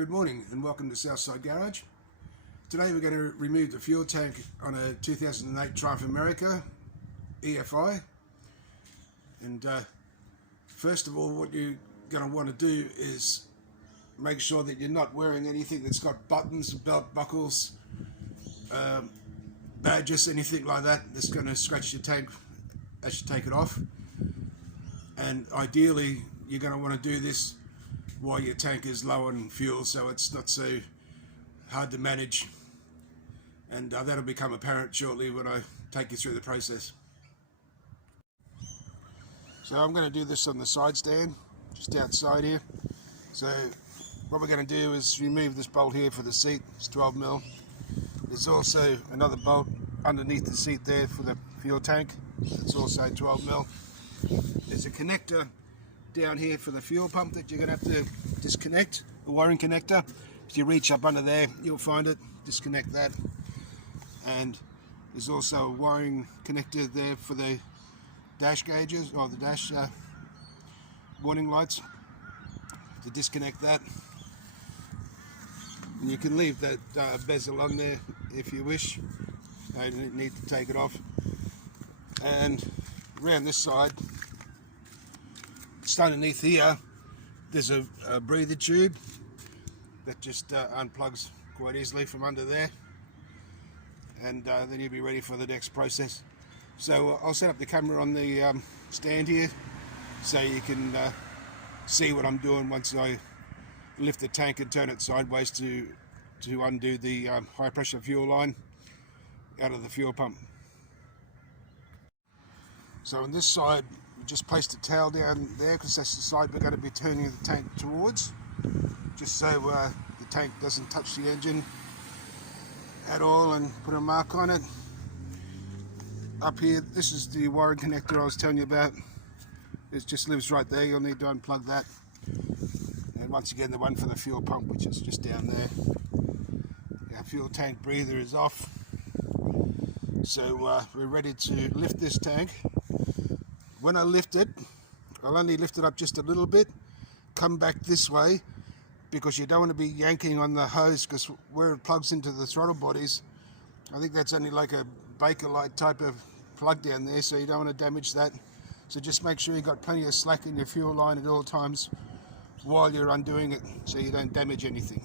Good morning and welcome to Southside Garage. Today we're going to remove the fuel tank on a 2008 Triumph America EFI. And first of all, what you're going to want to do is make sure that you're not wearing anything that's got buttons, belt buckles, badges, anything like that that's going to scratch your tank as you take it off. And ideally you're going to want to do this while your tank is low on fuel, so it's not so hard to manage, and that'll become apparent shortly when I take you through the process. So I'm going to do this on the side stand just outside here. So what we're going to do is remove this bolt here for the seat. It's 12mm. There's also another bolt underneath the seat there for the fuel tank. It's also 12mm. There's a connector down here for the fuel pump that you're going to have to disconnect, the wiring connector. If you reach up under there, you'll find it. Disconnect that. And there's also a wiring connector there for the dash gauges, or the dash warning lights, to disconnect that. And you can leave that bezel on there if you wish. I don't need to take it off. And around this side, just underneath here, there's a breather tube that just unplugs quite easily from under there, and then you'll be ready for the next process. So I'll set up the camera on the stand here so you can see what I'm doing once I lift the tank and turn it sideways to undo the high pressure fuel line out of the fuel pump. So on this side, we just placed a towel down there because that's the side we're going to be turning the tank towards, just so the tank doesn't touch the engine at all, and put a mark on it. Up here, this is the wiring connector I was telling you about. It just lives right there. You'll need to unplug that. And once again, the one for the fuel pump, which is just down there. Our fuel tank breather is off. So we're ready to lift this tank. When I lift it, I'll only lift it up just a little bit, come back this way, because you don't want to be yanking on the hose, because where it plugs into the throttle bodies, I think that's only like a Bakelite type of plug down there, so you don't want to damage that. So just make sure you've got plenty of slack in your fuel line at all times while you're undoing it, so you don't damage anything.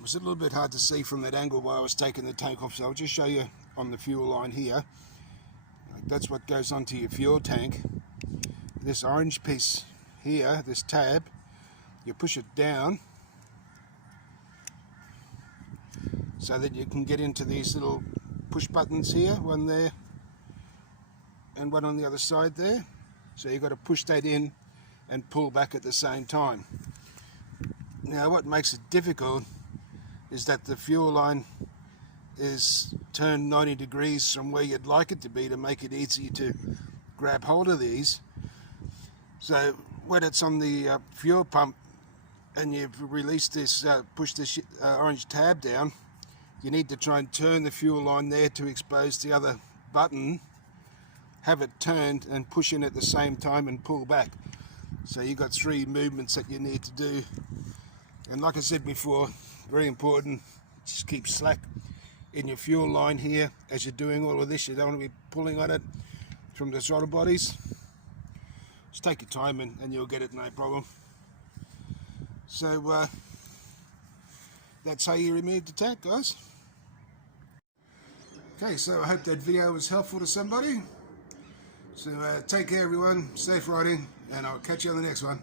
It was a little bit hard to see from that angle while I was taking the tank off, so I'll just show you on the fuel line here. That's what goes onto your fuel tank. This orange piece here, this tab, you push it down so that you can get into these little push buttons here, one there and one on the other side there. So you've got to push that in and pull back at the same time. Now what makes it difficult is that the fuel line is turned 90 degrees from where you'd like it to be, to make it easy to grab hold of these. So when it's on the fuel pump and you've released this, push this orange tab down, you need to try and turn the fuel line there to expose the other button, have it turned and push in at the same time and pull back. So you've got three movements that you need to do. And like I said before, very important, just keep slack in your fuel line here as you're doing all of this. You don't want to be pulling on it from the throttle bodies. Just take your time and you'll get it, no problem. So that's how you remove the tag, guys. Okay, so I hope that video was helpful to somebody. So take care everyone, safe riding, and I'll catch you on the next one.